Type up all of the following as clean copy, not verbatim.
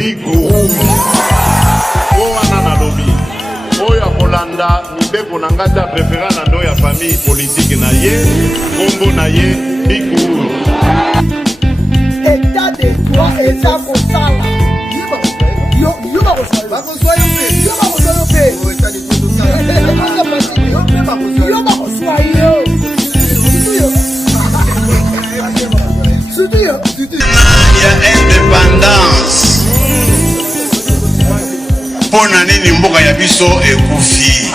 biguru wana na lobby oyo akolanda mibeko na ngata préféré na ndo ya famille politique na ye kombo na ye biguru état de droit eza kosala yo bakosala ya indépendance mpona nini mboka ya biso ekufi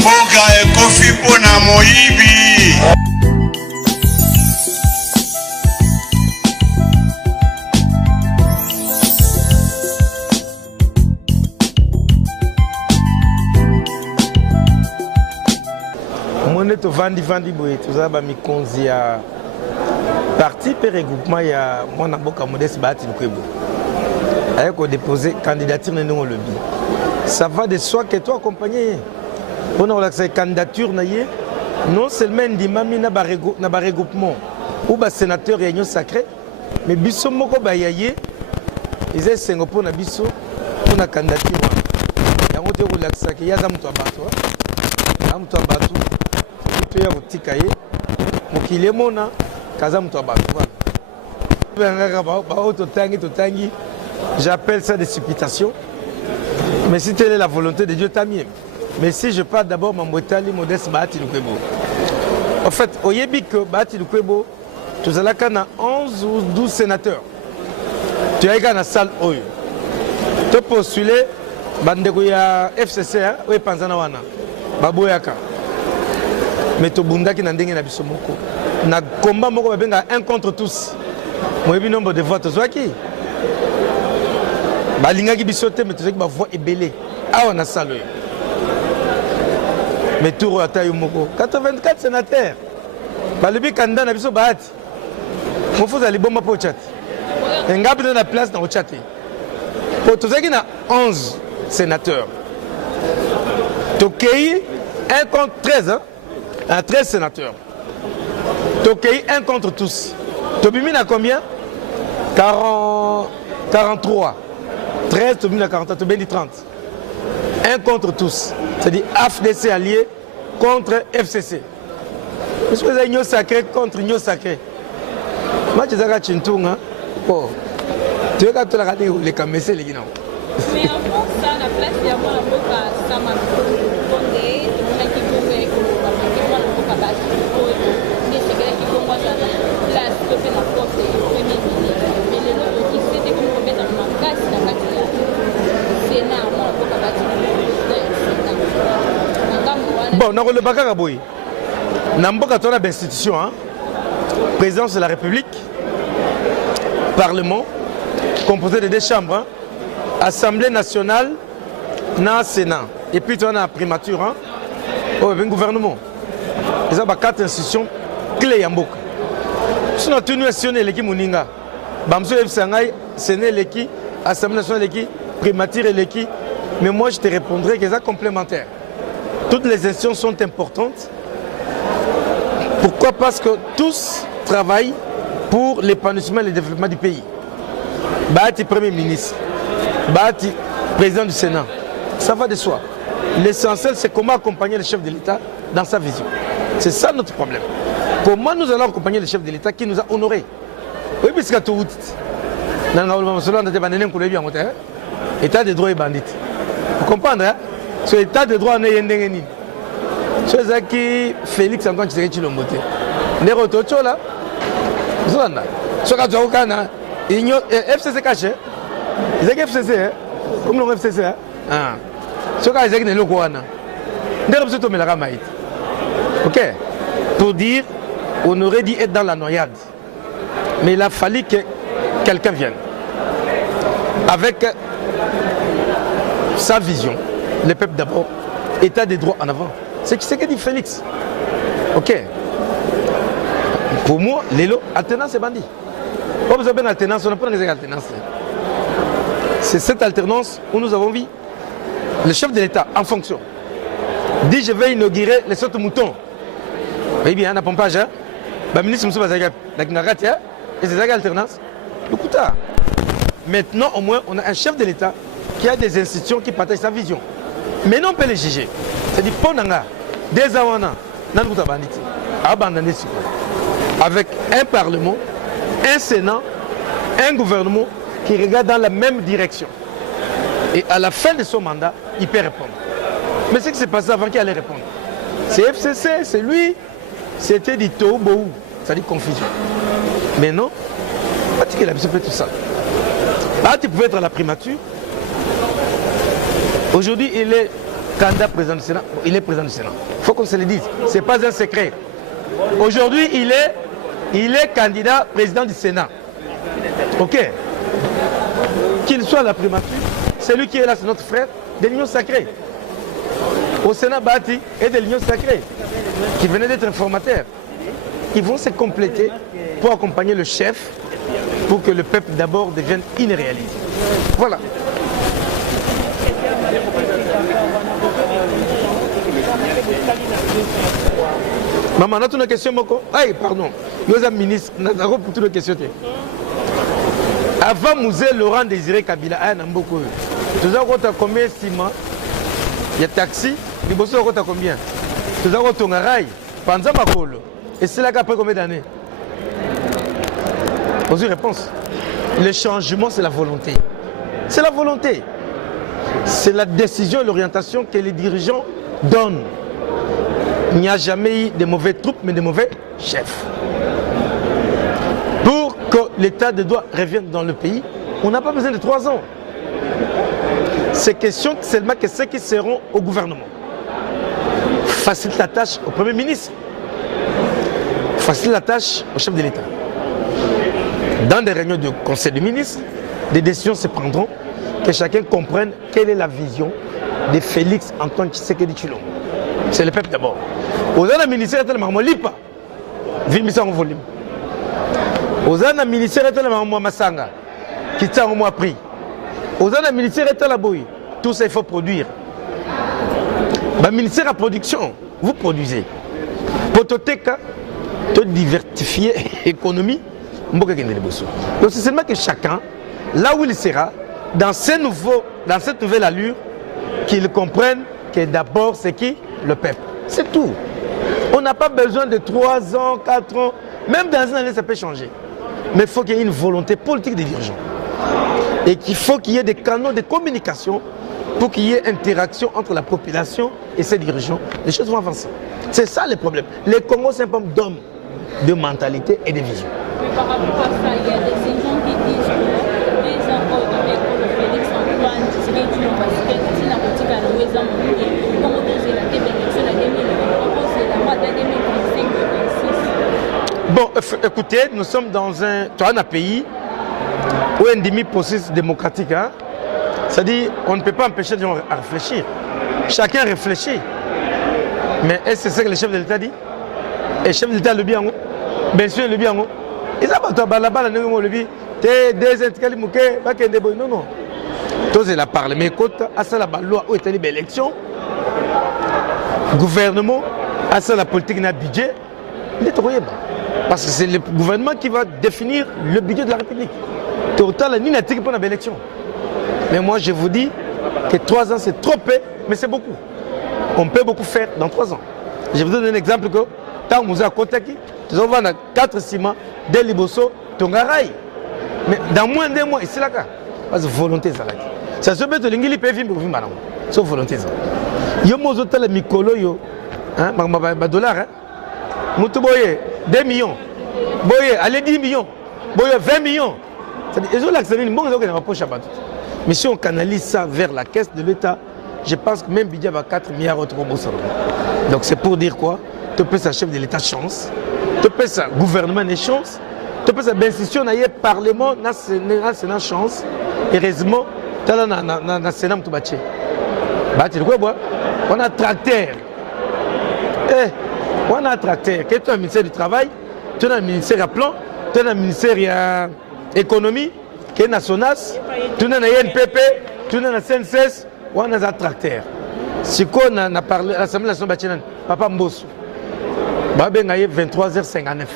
mboka ekufi mpona moyibi to vandi boye tozala bamikonzi ya parti mpe regroupement ya mwana mboka Modeste Bahati Lukwebo aye kodepose candidature na ndenge olobi ça va de soi que toi accompagné ye mpona kolakisa candidature na ye non seulement ndimami na baregroupement ou basénateur ya union sacré mais biso moko baya ye eza esengo mpona biso mpona candidature wana yango te kolakisaka ye aza moto ya bato ya kotika ye mokili emona kaza moto ya bato wana bao totangi j'appelle ça des supputations mais si telle est la volonté de Dieu tant mieux mais si je parle d'abord mambo etali Modeste Bahati Lukwebo en fait oyebi que Bahati Lukwebo tozalaka na 11 ou 12 sénateurs toyaka na salle oyo topostule bandeko ya FCC oyo epanzana wana baboyaka mais tobundaki na ndenge na biso moko na combat moko babenga un contre tous moyebi nombre de voix tozwaki balingaki biso te mais tozwaki bavoix ebele awa na salo oyo mais tour oyo ata yo moko 84 sénateurs balobi candidat na biso Bahati mofuza libomba mpo otya te engapi na place na otya te po tozwaki na 11 sénateurs tokei 1 contre 13 à 13 sénateurs. Tokei 1 contre tous. Tobimi na combien 43. 13, Tobimi na 43, Tobimi 30. 1 contre tous. C'est-à-dire AFDC allié contre FCC. Est-ce que vous avez union sacrée contre union sacrée? Moi, je suis Chintunga. Oh. Tu veux que les camésés les guinéens. Mais en France, ça, la place, il y a moins la boca, ça m'a demandé, on a qui pouvait, bon, dans le Bakaraboui, dans le institution, présidence de la République, Parlement, composé de 2 chambres, Assemblée nationale, Sénat, et puis tu as la primature, le gouvernement. Il y a 4 institutions clés en Mboka. Si nous avons questionné l'équipe Mouninga, Bamso Efsangai, Sénat l'équipe, Assemblée nationale l'équipe, primature l'équipe, mais moi je te répondrai que c'est complémentaire. Toutes les institutions sont importantes. Pourquoi? Parce que tous travaillent pour l'épanouissement et le développement du pays. Bahati Premier ministre, Bahati président du Sénat, ça va de soi. L'essentiel, c'est comment accompagner le chef de l'État dans sa vision. C'est ça notre problème. Comment nous allons accompagner le chef de l'État qui nous a honorés? Oui, parce que tout État de droit et bandit. Vous comprenez? Ce état de droit n'est pas un ce qui Félix Antoine Tshisekedi Tshilombo. Les rotocho là, ce que tu as FCC caché, ils ont FCC, comme le FCC. Ce que ils ont le Kouana. Ok. Pour dire, on aurait dit être dans la noyade. Mais il a fallu que quelqu'un vienne. Avec sa vision, le peuple d'abord, état des droits en avant. C'est ce que dit Félix. Ok. Pour moi, l'élo, alternance et bandit. Pas besoin d'alternance, on n'a pas d'alternance. C'est cette alternance où nous avons vu le chef de l'État en fonction. Dit je vais inaugurer les sortes de moutons. Oui bien, on a pompage. Le ministre Moussa Bazagap, et c'est ça l'alternance. Écoute, maintenant, au moins, on a un chef de l'État qui a des institutions qui partagent sa vision. Mais non, on peut les juger. C'est-à-dire, pendant des awana, avec un Parlement, un Sénat, un gouvernement qui regarde dans la même direction. Et à la fin de son mandat, il peut répondre. Mais ce qui s'est passé avant qu'il allait répondre, c'est FCC, c'est lui, c'était du Toubou, c'est-à-dire confusion. Mais non, il a fait tout ça. Là, tu pouvais être à la primature. Aujourd'hui, il est candidat président du Sénat. Il est président du Sénat. Il faut qu'on se le dise. Ce n'est pas un secret. Aujourd'hui, il est candidat président du Sénat. Ok. Qu'il soit à la primature, c'est lui qui est là, c'est notre frère de l'Union sacrée. Au Sénat Bati et de l'Union sacrée, qui venait d'être informateur. Ils vont se compléter pour accompagner le chef, pour que le peuple d'abord devienne une réalité. Voilà. Maman, on a une question, Moko. Aïe, pardon. Nous sommes ministres, nous avons pour toutes les questions. Avant Mouzé Laurent Désiré Kabila, nous avons combien de ciment? Il y a taxi, les bosses ont combien? Nous avons ton rail, pendant ma colo. Et c'est là qu'après combien d'années? Posez une réponse. Le changement, c'est la volonté. C'est la volonté. C'est la décision et l'orientation que les dirigeants donnent. Il n'y a jamais eu de mauvais troupes, mais de mauvais chefs. Pour que l'état de droit revienne dans le pays, on n'a pas besoin de 3 ans. C'est question seulement que ceux qui seront au gouvernement facilitent la tâche au Premier ministre, facilitent la tâche au chef de l'État. Dans des réunions de conseil des ministres, des décisions se prendront, que chacun comprenne quelle est la vision de Félix Antoine Tshisekedi Tshilombo. C'est le peuple d'abord. Aux autres ministères, tellement lipa, vimisa en volume. Aux autres ministères, tellement Massanga, qui tient au moins prix. Aux autres ministères, tellement tout ça il faut produire. Le ministère de production, vous produisez. Pototeka, te diversifier l'économie. Donc c'est seulement que chacun, là où il sera, dans cette nouvelle allure, qu'il comprenne que d'abord c'est qui? Le peuple. C'est tout. On n'a pas besoin de 3 ans, 4 ans, même dans une année ça peut changer. Mais il faut qu'il y ait une volonté politique des dirigeants. Et qu'il faut qu'il y ait des canaux de communication pour qu'il y ait interaction entre la population et ses dirigeants. Les choses vont avancer. C'est ça le problème. Le Congo, c'est un problème d'hommes, de mentalité et de vision. Mais par rapport à ça, il y a des gens qui disent que les enfants de Félix Antoine, Tshisekedi Tshilombo, parce que si la politique a loué ça, on va poser la élection à 2020, on va poser la date à 2025-2026. Bon, écoutez, nous sommes dans un pays où il y a un demi-processus démocratique. Hein? C'est-à-dire, on ne peut pas empêcher les gens à réfléchir. Chacun réfléchit. Mais est-ce que c'est ce que le chef de l'État dit? Et le chef de l'État le bien, bien sûr le bien. Ils ont là-bas, non, non. Tous ils la parlent. Mais écoute, à ça la loi où est l'élection, gouvernement, à ça la politique n'a budget, il est trop bien. Parce que c'est le gouvernement qui va définir le budget de la République. Total, ni n'a pour l'élection. Mais moi, je vous dis que 3 ans, c'est trop peu, mais c'est beaucoup. On peut beaucoup faire dans 3 ans. Je vous donne un exemple que tant que nous avons contacté, nous avons 4 ciments, des liboso, tongaraï. Mais dans moins de 2 mois, c'est là que parce que volonté, ça là. Ça se peut que l'ingili peut vivre pour vivre maintenant. Sauf volonté, ça. Yo mo zote le mikolo yo, hein, ma dollar, hein. Moutou boye 2 millions, boye allez 10 millions, boye 20 millions. Ils ont l'accès, bon, ils ont une poche à battre. Mais si on canalise ça vers la caisse de l'État, je pense que même budget va 4 milliards au Donc c'est pour dire quoi? Tu peux ça chef de l'État chance, tu peux ça gouvernement de chance, tu peux ça institution na parlement na chance. Heureusement, tu as na Sénat tout bâti. Bâti quoi bois? On a tracteur. On a tracteur. Tu as un ministère du travail, tu as un ministère à plan, tu as un ministère économie, qui est national, tu as un NPP, tu as un CNCS, on a un tracteur. Si on a parlé à l'Assemblée nationale, Papa Mbosso, il y a 23h59.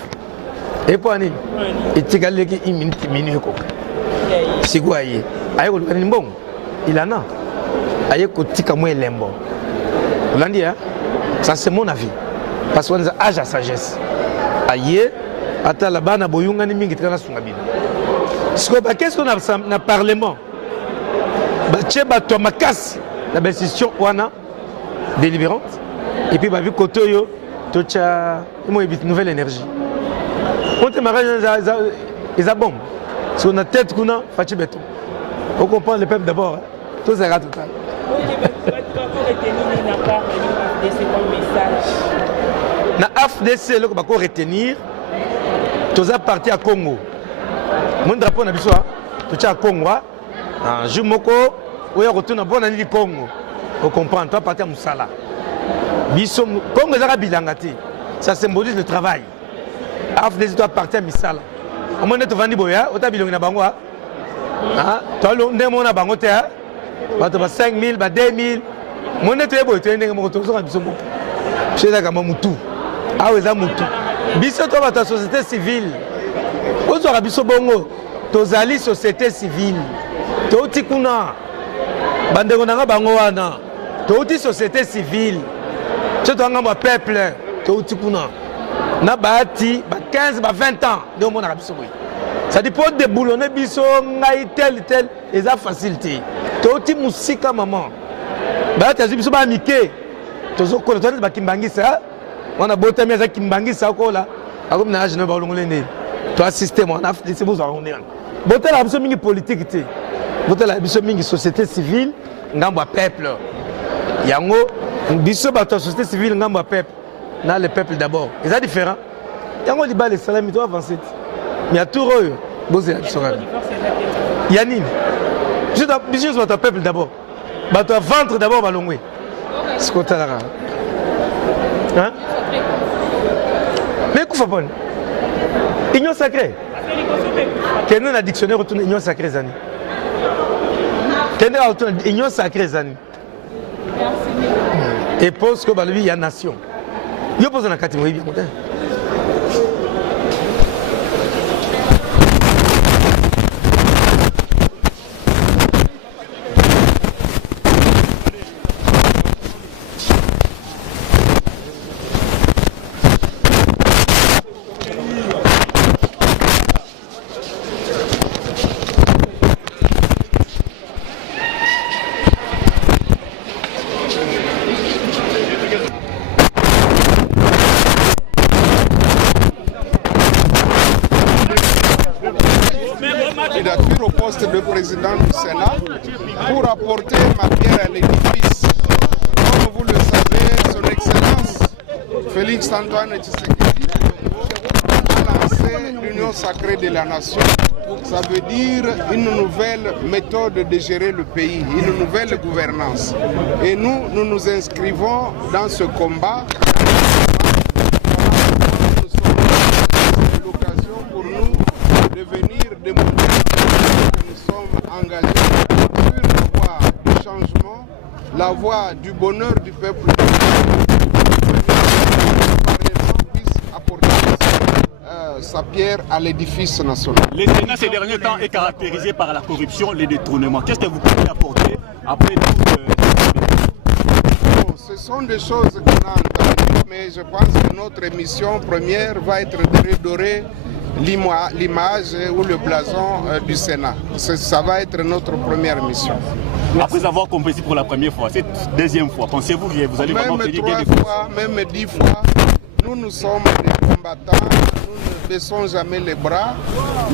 Et pour Anil, il t'est galé qu'il minute. C'est quoi aïe? Aïe, il en a. Aïe, kotika moi lembo. Vous l'avez dit, hein? Ça c'est mon avis. Parce qu'on a âge à sagesse. Aïe, attends là-bas, na boyunga ni mingi tena sungabina. Qu'est-ce qu'on a dans le Parlement? Bache bato makasi la décision wana délibérante et puis bavi kotoyo tocha une nouvelle énergie. On te marre les bombe. Si on a tête kuna fachi beton. On comprend le peuple d'abord. Tout ça tout ça. Na AFDC le ko retenir tous à partir à Congo. Mon drapeau na biso tocha Congo. En Jumoko, où il retourne à bon année du Congo. On comprend, toi partir à Moussala. Congo est bilangati. Ça symbolise le travail. Afdesi toi partir à Moussala. Au moins tu vas dire boya, au tabilong na bango. Ah, toi le ndemo na bango te. Ba to ba 5000, ba 2000. Mon tu es boy, tu es ndenge mo to so biso mo. Chez la kama mutu. Ah oui, ça mutu. Biso to ba ta société civile. Au so biso bongo. Tozali société civile. Toti kuna bandeko nanga bango wana toti société civile toti anga mo peuple toti kuna na bati ba 15 ba 20 ans ndio mona biso boy ça dit pour déboulonner biso ngai tel eza facilité toti musika maman ba tazi biso ba mike tozo ko toti ba kimbangisa wana botami za kimbangisa ko la akom na age na ba longolende to assister moi na c'est vous en on botela biso mingi politique te. Botela biso mingi société civile ngambo peuple. Yango biso bato société civile ngambo peuple. Na le peuple d'abord. Et ça différent. Yango liba les salami to avancer. Mais à tout royo bozé la biso. Yanine. Biso bato peuple d'abord. Bato ventre d'abord balongwe. Ce qu'on t'a là. Hein? Mais quoi faut Union sacrée. Quel est le dictionnaire retourne union sacrée zani? Quel est l'union sacrée zani? Et pose que il y a nation. Il pose la catégorie bien. Au poste de président du Sénat pour apporter ma pierre à l'édifice. Comme vous le savez, son Excellence Félix Antoine Tshisekedi a lancé l'Union sacrée de la nation. Ça veut dire une nouvelle méthode de gérer le pays, une nouvelle gouvernance. Et nous nous inscrivons dans ce combat. C'est l'occasion pour nous de venir démontrer que nous sommes engagés sur la voie du changement, la voie du bonheur du peuple. Sa pierre à l'édifice national. Le Sénat ces derniers temps est caractérisé par la corruption, les détournements. Qu'est-ce que vous pouvez apporter après tout Ce sont des choses qu'on a entendues, mais je pense que notre mission première va être de redorer l'image ou le blason du Sénat. Ça va être notre première mission. Après avoir compétit pour la première fois, cette deuxième fois, pensez-vous que vous allez vraiment même tenir 3 fois, même 10 fois, nous sommes des combattants, nous ne baissons jamais les bras,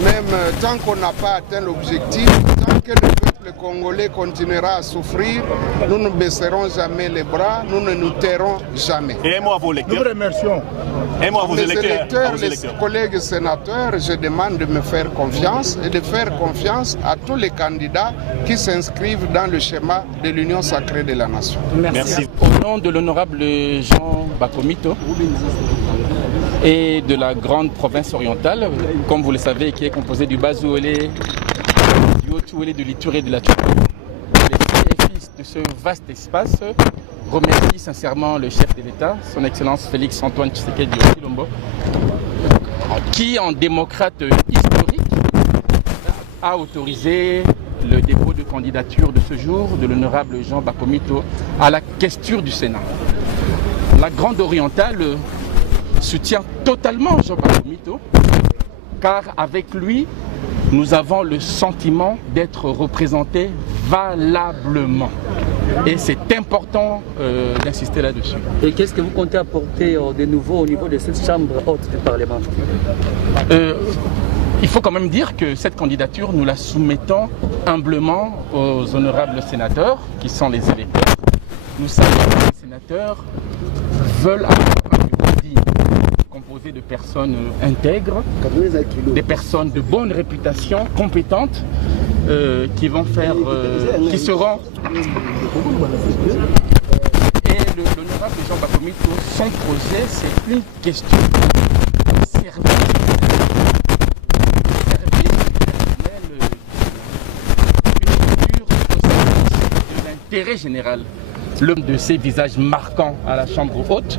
même tant qu'on n'a pas atteint l'objectif, tant que le peuple congolais continuera à souffrir, nous ne baisserons jamais les bras, nous ne nous tairons jamais. Et un mot à vos lecteurs. Nous remercions. Un mot à vos Les électeurs. les collègues sénateurs, je demande de me faire confiance et de faire confiance à tous les candidats qui s'inscrivent dans le schéma de l'Union sacrée de la nation. Merci. Au nom de l'honorable Jean Bakomito et de la grande province orientale, comme vous le savez, qui est composée du Bas-Ouélé, du Haut-Ouélé, de l'Ituri et de la Tchoukou, les pères et fils de ce vaste espace remercie sincèrement le chef de l'État, son Excellence Félix Antoine Tshisekedi Tshilombo, qui, en démocrate historique, a autorisé le dépôt de candidature de ce jour de l'honorable Jean Bakomito à la questure du Sénat. La Grande Orientale soutient totalement Jean Bakomito, car avec lui, nous avons le sentiment d'être représentés valablement. Et c'est important d'insister là-dessus. Et qu'est-ce que vous comptez apporter de nouveau au niveau de cette chambre haute du Parlement? Il faut quand même dire que cette candidature, nous la soumettons humblement aux honorables sénateurs, qui sont les électeurs. Nous savons que les sénateurs veulent avoir un bureau digne, composé de personnes intègres, des personnes de bonne réputation, compétentes, qui vont faire, qui seront... Et l'honorable Jean Bakomito, son projet, c'est une question de service. Intérêt général. L'homme de ces visages marquants à la Chambre haute